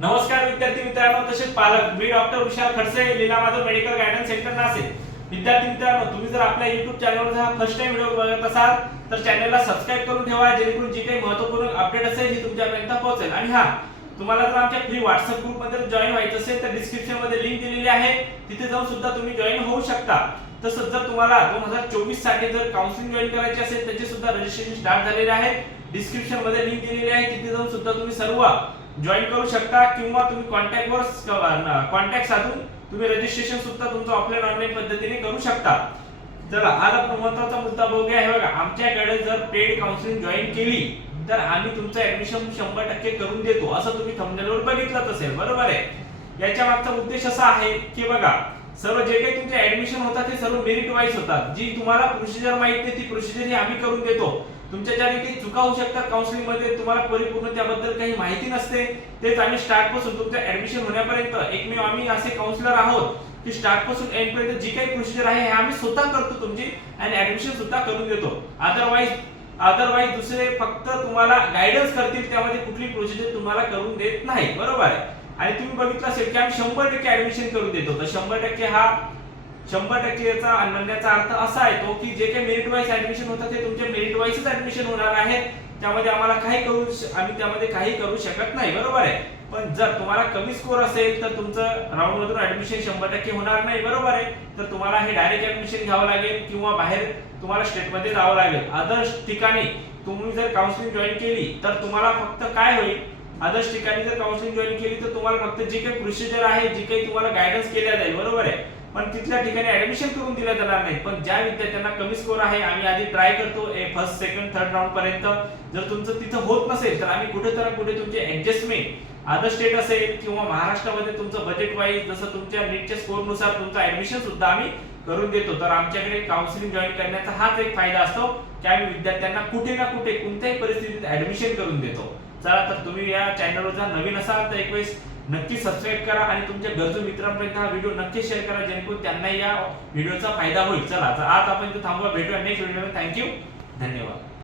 नमस्कार विद्यार्थी मित्रांनो तसेच पालक मी doctor Vishal Khadse Leela Madhav medical guidance centre Nashik. विद्यार्थी मित्रांनो तुम्ही जर आपल्या युट्यूब चॅनलवर हा फर्स्ट टाइम व्हिडिओ बघत असाल तर चॅनलला सबस्क्राईब करून ठेवा जेणेकरून जी काही महत्त्वपूर्ण अपडेट असेल ही तुमच्यापर्यंत पोहोचेल. आणि हा तुम्हाला जर आमच्या फ्री व्हॉट्सअप ग्रुपमध्ये जॉईन व्हायचं असेल तर डिस्क्रिप्शनमध्ये लिंक दिलेली आहे. तिथे जाऊन सुद्धा तुम्ही जॉईन होऊ शकता. तसंच जर तुम्हाला दोन हजार चोवीससाठी जर काउन्सिलिंग जॉईन करायची असेल त्याचे सुद्धा रजिस्ट्रेशन स्टार्ट झालेले आहे. डिस्क्रिप्शनमध्ये लिंक दिलेली आहे. तिथे जाऊन सुद्धा तुम्ही सर्व जॉईन करू शकता किंवा तुम्ही कॉन्टॅक्ट वर कॉन्टॅक्ट साधून तुम्ही रजिस्ट्रेशन सुद्धा तुमचं ऑफलाईन ऑनलाईन पद्धतीने करू शकता. चला आज आपण महत्त्वाचा मुद्दा बघूया. हे बघा आमच्याकडे जर पेड काउन्सिलिंग जॉईन केली तर आम्ही तुमचं ऍडमिशन शंभर टक्के करून देतो असं तुम्ही थंबनेलवर बघितलंच असेल. बरोबर आहे? याच्या मागचा उद्देश असा आहे की बघा सर्व जे काही तुमचे ऍडमिशन होतात ते सर्व मेरिट वाईज होतात. जी तुम्हाला प्रोसिजर माहिती नाही ती प्रोसिजर ही आम्ही करून देतो. तुमच्या ज्या काही चुका होऊ शकतात काउन्सिलिंगमध्ये तुम्हाला परिपूर्ण त्याबद्दल काही माहिती नसते तेच आम्ही स्टार्टपासून तुमचं ऍडमिशन होण्यापर्यंत एकमेव आम्ही असे काउन्सिलर आहोत की स्टार्टपासून एंड पर्यंत जी काही प्रोसिजर आहे हे आम्ही स्वतः करतो तुमची आणि ऍडमिशन सुद्धा करून देतो. अदरवाईज अदरवाईज दुसरे फक्त तुम्हाला गायडन्स करतील त्यामध्ये कुठली प्रोसिजर तुम्हाला करून देत नाही. बरोबर आहे? आणि तुम्ही बघितलं असेल की आम्ही शंभर टक्के ऍडमिशन करून देतो. तर शंभर टक्के हा शंभर टक्केचा म्हणण्याचा अर्थ असा आहे तो की जे काही मेरिट वाईज ऍडमिशन होतं ते तुमचे मेरिट वाईजच ऍडमिशन होणार आहे. त्यामध्ये आम्हाला काही करू श- आम्ही त्यामध्ये काही करू शकत नाही बरोबर आहे? पण जर तुम्हाला कमी स्कोर असेल तर तुमचं राऊंड मधून ऍडमिशन शंभर टक्के होणार नाही बरोबर आहे? तर तुम्हाला हे डायरेक्ट ऍडमिशन घ्यावं लागेल किंवा बाहेर तुम्हाला स्टेटमध्ये जावं लागेल. अदर ठिकाणी तुम्ही जर काउन्सिलिंग जॉईन केली तर तुम्हाला फक्त काय होईल? अदर्स ठिकाणी जर काउन्सिलिंग जॉईन केली तर तुम्हाला फक्त जी काही प्रोसिजर आहे जी काही तुम्हाला गायडन्स केल्या जाईल बरोबर आहे? पण तिथल्या ठिकाणी ऍडमिशन करून दिलं जाणार नाही पण ज्या विद्यार्थ्यांना कमी स्कोर आहे आम्ही आधी ट्राय करतो फर्स्ट सेकंड थर्ड राऊंड पर्यंत. जर तुमचं तिथं होत नसेल तर आम्ही कुठे तर कुठे तुमचे ऍडजस्टमेंट अदर स्टेट असेल किंवा महाराष्ट्रामध्ये तुमचं बजेट वाईज जसं तुमच्या नीटच्या स्कोरनुसार तुमचं ऍडमिशन सुद्धा आम्ही करून देतो. तर आमच्याकडे काउन्सिलिंग जॉईन करण्याचा हाच एक फायदा असतो की आम्ही विद्यार्थ्यांना कुठे ना कुठे कोणत्याही परिस्थितीत ऍडमिशन करून देतो. चला तर तुम्ही या चॅनलवर जर नवीन असाल तर एक वेळेस नक्की सबस्क्राईब करा आणि तुमच्या गरजू मित्रांपर्यंत हा व्हिडिओ नक्की शेअर करा जेणेकरून त्यांना या व्हिडिओचा फायदा होईल. चला तर आज आपण इथे थांबवा भेटूया नेक्स्ट व्हिडिओ थँक्यू धन्यवाद.